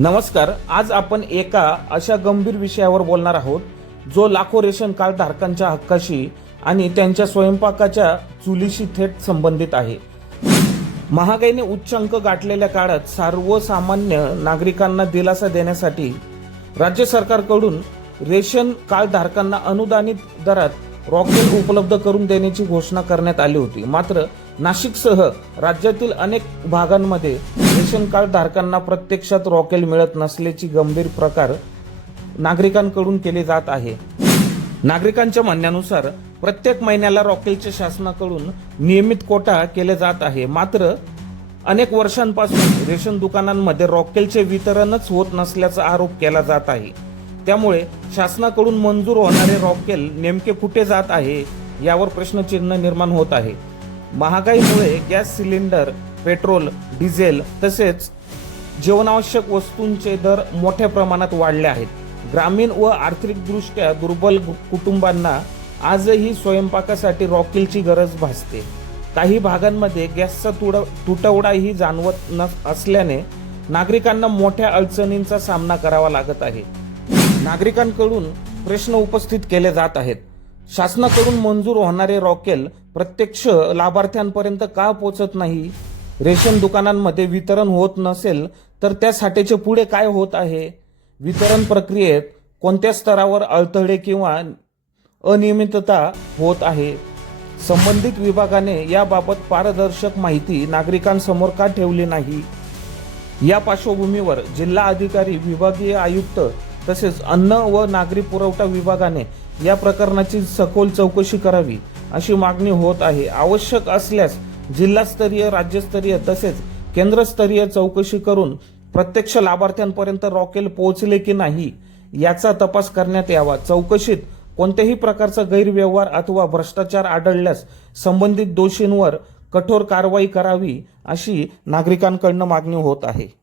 नमस्कार. आज आपण एका अशा गंभीर विषयावर बोलणार आहोत जो लाखो रेशन कार्ड धारकांच्या हक्काशी आणि त्यांच्या स्वयंपाकाच्या चुलीशी थेट संबंधित आहे. महागाईने उच्च अंक गाठलेल्या काळात सर्वसामान्य नागरिकांना दिलासा देण्यासाठी राज्य सरकारकडून रेशन कार्ड धारकांना अनुदानित दरात रॉकेल उपलब्ध करून देण्याची घोषणा करण्यात आली होती. मात्र नाशिकसह राज्यातील अनेक भागांमध्ये रेशन कार्ड धारकांना प्रत्यक्षात रॉकेल मिळत नसल्याची गंभीर प्रकार नागरिकांकडून केले जात आहे. नागरिकांच्या म्हणण्यानुसार प्रत्येक महिन्याला रॉकेलच्या शासनाकडून नियमित कोटा केले जात आहे. मात्र अनेक वर्षांपासून रेशन दुकानांमध्ये रॉकेलचे वितरणच होत नसल्याचा आरोप केला जात आहे. त्यामुळे शासनाकडून मंजूर होणारे रॉकेल नेमके कुठे जात आहे यावर प्रश्नचिन्ह निर्माण होत आहे. महागाईमुळे गॅस सिलेंडर, पेट्रोल, डिझेल तसेच जीवनावश्यक वस्तूंचे दर मोठ्या प्रमाणात वाढले आहेत. ग्रामीण व आर्थिकदृष्ट्या दुर्बल कुटुंबांना आजही स्वयंपाकासाठी रॉकेलची गरज भासते. काही भागांमध्ये गॅसचा तुटवडाही जाणवत असल्याने नागरिकांना मोठ्या अडचणींचा सामना करावा लागत आहे. नागरिकांकडून प्रश्न उपस्थित केले जात आहेत. शासनाकडून मंजूर होणारे रॉकेल प्रत्यक्ष लाभार्थ्यांपर्यंत का पोहोचत नाही? रेशन दुकानांमध्ये वितरण होत नसेल तर त्यासाठीचे पुढे काय होत आहे? वितरण प्रक्रियेत कोणत्या स्तरावर अडथळे किंवा अनियमितता होत आहे? संबंधित विभागाने याबाबत पारदर्शक माहिती नागरिकांसमोर का ठेवली नाही? या पार्श्वभूमीवर जिल्हा अधिकारी, विभागीय आयुक्त तसेच अन्न व नागरी पुरवठा विभागाने या प्रकरणाची सखोल चौकशी करावी अशी मागणी होत आहे. आवश्यक असल्यास जिल्हास्तरीय, राज्यस्तरीय तसेच केंद्रस्तरीय चौकशी करून प्रत्यक्ष लाभार्थ्यांपर्यंत रॉकेल पोहोचले की नाही याचा तपास करण्यात यावा. चौकशीत कोणत्याही प्रकारचा गैरव्यवहार अथवा भ्रष्टाचार आढळल्यास संबंधित दोषींवर कठोर कारवाई करावी अशी नागरिकांकडून मागणी होत आहे.